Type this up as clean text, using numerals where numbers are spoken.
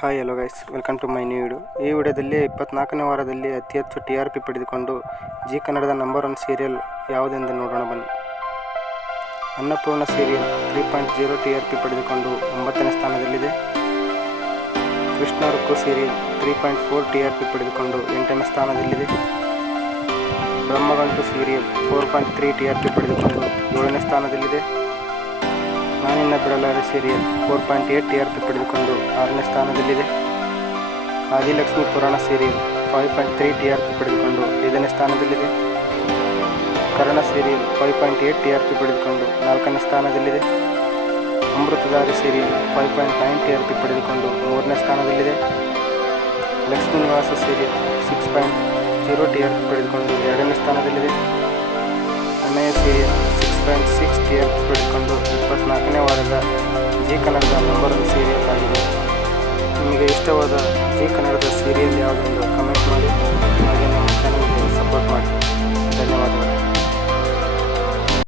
Hi hello guys, welcome to my new video. ಈ ವಿಡಿಯೋದಲ್ಲಿ 24ನೇ ವಾರದಲ್ಲಿ ಅತಿ ಹೆಚ್ಚು TRP ಪಡೆದುಕೊಂಡು ಜಿ ಕನ್ನಡದ ನಂಬರ್ 1 ಸೀರಿಯಲ್ ಯಾವುದೆಂದು ನೋಡೋಣ ಬನ್ನಿ. ಅನ್ನಪೂರ್ಣ ಸೀರಿಯಲ್ 3.0 TRP ಪಡೆದುಕೊಂಡು 9ನೇ ಸ್ಥಾನದಲ್ಲಿದೆ. ಕೃಷ್ಣ ರುಕ್ಕು ಸೀರಿಯಲ್ 3.4 TRP ಪಡೆದುಕೊಂಡು 8ನೇ ಸ್ಥಾನದಲ್ಲಿದೆ. ಬ್ರಹ್ಮಗಂಟು ಸೀರಿಯಲ್ 4.3 TRP ಪಡೆದುಕೊಂಡು 7ನೇ ಸ್ಥಾನದಲ್ಲಿದೆ. ನಾನಿನ್ನ ಬಿಡಲಾರೆ ಸೀರಿಯಲ್ 4.8 TRP ಪಡೆದುಕೊಂಡು 6ನೇ ಸ್ಥಾನದಲ್ಲಿದೆ. ಆದಿಲಕ್ಷ್ಮಿ ಪುರಾಣ ಸೀರಿಯಲ್ 5.3 TRP ಪಡೆದುಕೊಂಡು 5ನೇ ಸ್ಥಾನದಲ್ಲಿದೆ. ಕರ್ಣ ಸೀರಿಯಲ್ 5.8 TRP ಪಡೆದುಕೊಂಡು 4ನೇ ಸ್ಥಾನದಲ್ಲಿದೆ. ಅಮೃತಧಾರಿ ಸೀರಿಯಲ್ 5.9 TRP ಪಡೆದುಕೊಂಡು 3ನೇ ಸ್ಥಾನದಲ್ಲಿದೆ. ಲಕ್ಷ್ಮೀ ನಿವಾಸ ಸೀರಿಯಲ್ 6.0 TRP ಪಡೆದುಕೊಂಡು 2ನೇ ಸ್ಥಾನದಲ್ಲಿದೆ. ಅಣ್ಣಯ್ಯ ಸೀರಿಯಲ್ 6.6 TRP ಪಡೆದುಕೊಂಡು 24ನೇ ವಾರದ ಜಿ ಕನ್ನಡದ ನಂಬರ್ 1 ಸೀರಿಯಲ್ ಆಗಿದೆ. ನಿಮಗೆ ಇಷ್ಟವಾದ ಜಿ ಕನ್ನಡದ ಸೀರಿಯಲ್ ಯಾವುದೆಂದು ಕಮೆಂಟ್ ಮಾಡಿ.